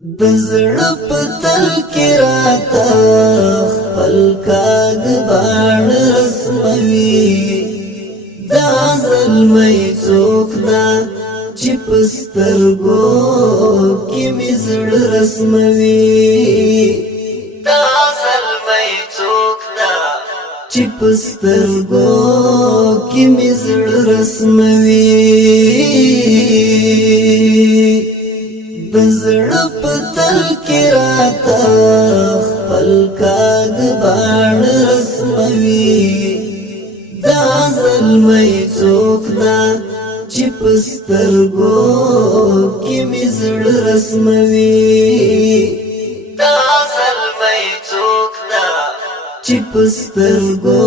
د زړه په تل کې راته خپل کاږ باڼ رسموي دا زلمی څوک ده چې په سترګو کې مې زړه رسموي دا زلمی څوک ده چې په سترګو کې مې زړه رسموي د زړه په تل کې راته خپل کاږ باڼ رسموي دا زلمی څوک ده چې په سترګو کې مې زړه رسموي دا زلمی څوک ده چې په سترګو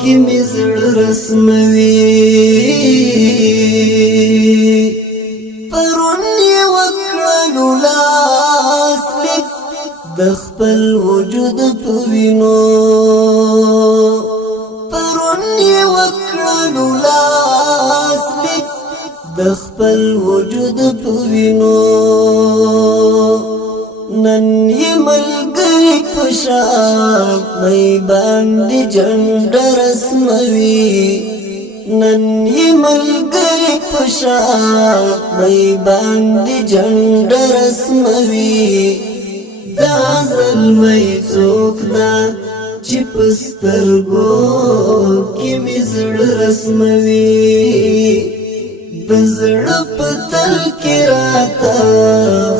کې مې زړه رسموي د خپل وجود په وینو پرون یې وکړلو لاسلیک د خپل وجود په وینو نن یې ملګری په شان مې باندې جنډه رسموي نن یې ملګری په شان مې باندې جنډه رسموي دا زلمی څوک ده چې په سترګو کې مې زړه رسموي د زړه په تل کې راته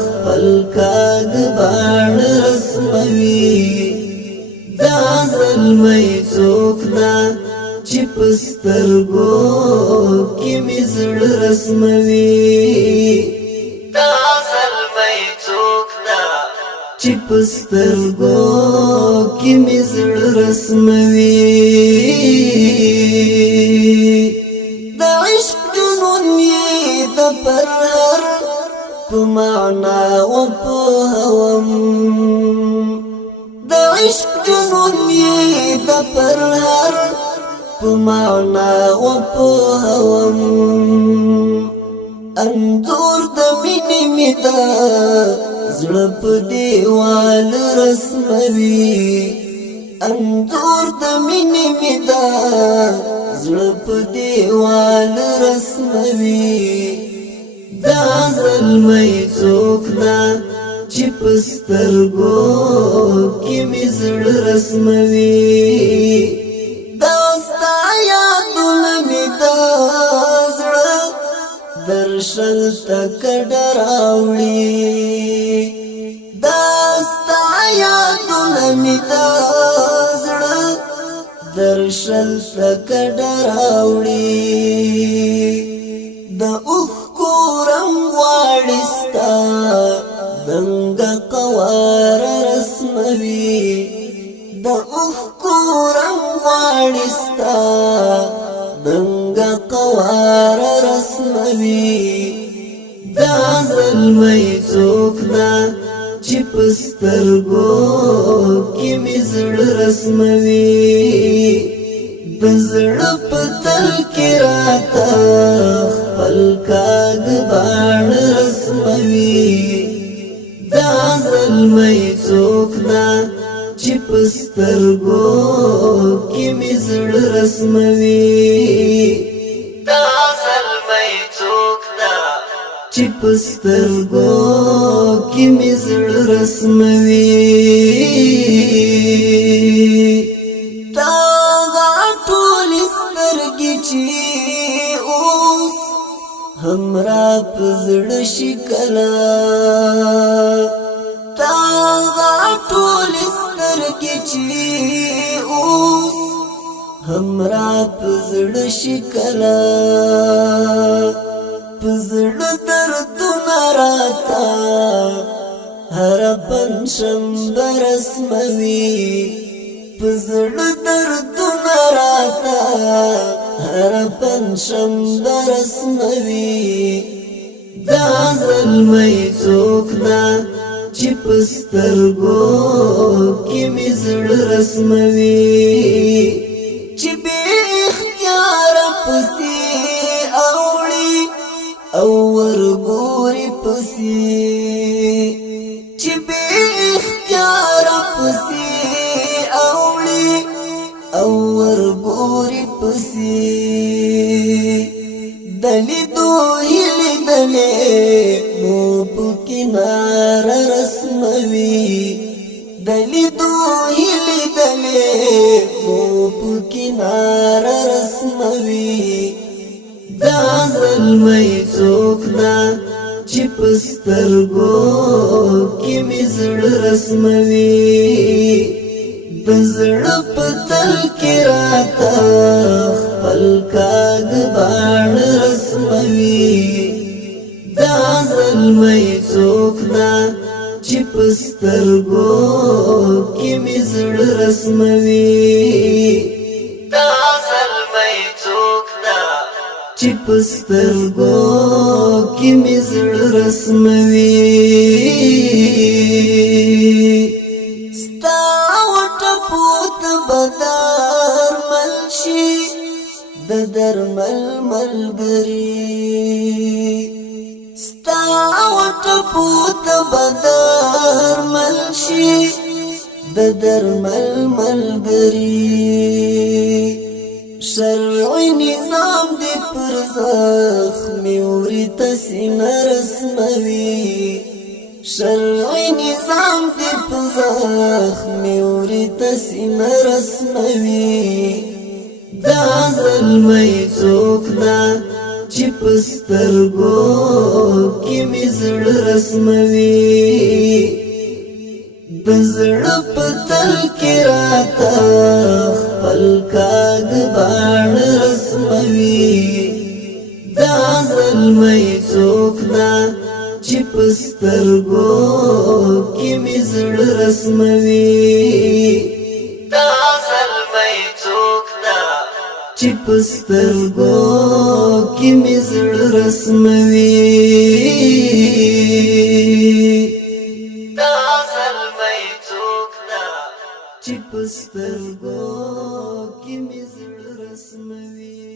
خپل کاږ باڼ رسموي دا زلمی څوک ده چې په سترګو کې مې زړه رسموي دا زلمی څوک ده چې په سترګو کې مې زړه رسموي د عشق جنون یې د پر هر په معنا و په هوم د عشق جنون یې د پر هر په معنا و په هوم انظور د مینې مې ده زړه په دیوال رسموي انظور د مینې مې ده زړه په دیوال رسموي دا زلمی څوک ده چې په سترګو کې مې زړه رسموي دا ستا یادونه مې ده زړه درشل تک ډراوړي داستا یادونه مې دا زړه درشل تک ډراوړي د اوښکو رنګ غواړي ستا دنګه قوار رسموي د اوښکو رنګ غواړي ستا دنګه قوار رسموي دا زلمی څوک ده چې په سترګو کې مې زړه رسموي د زړه په تل کې راته خپل کاږ باڼ رسموي دا زلمی څوک ده چې په سترګو کې مې زړه رسموي دا زلمی څوک ده چې په سترګو کې مې زړه رسموي تا ټولې سترګې چې اوس هم را په زړه شي کله تا ټولې سترګې چې اوس هم را په زړه شي کله په زړه دردونه راته هره پنجشنبه رسموي په زړه دردونه راته هره پنجشنبه رسموي دا زلمی څوک ده چې په سترګو کې مې زړه رسموي چې بې اختیاره پسې اوړي او ورګوري پسې کنار رسموي دلیدو هلی دلی مو په کنار رسموي دا ظلمي څوک دا چې پسترګو کې می زړه رسموي د زړه په تل کې راته خپل کاږ باڼ رسموي دا ظلمي څوک دا چې پسترګو کې می زړه رسموي دا ظلمي څوک دا چې پسترګو کې می زړه رسموي ستا وټپوت بدر ملشي د درمل ملګری ستا وټپوت بدر ملشي د درمل ملګری شرعي نظام دی پر زخمي ورته سینه رسموي شرعي نظام دی پر زخمي ورته سینه رسموي دا ظلمي څوک دا چې پسترګو کې می زړه رسموي د زړه په تل کې راته خپل کاږ باڼ رسموي دا ظلمي څوک دا چې پسترګو کې می زړه رسموي دا ظلمي څوک دا چې پسترګو کې می زړه رسموي دا ظلمي څوک دا چې پسترګو کې می زړه رسموي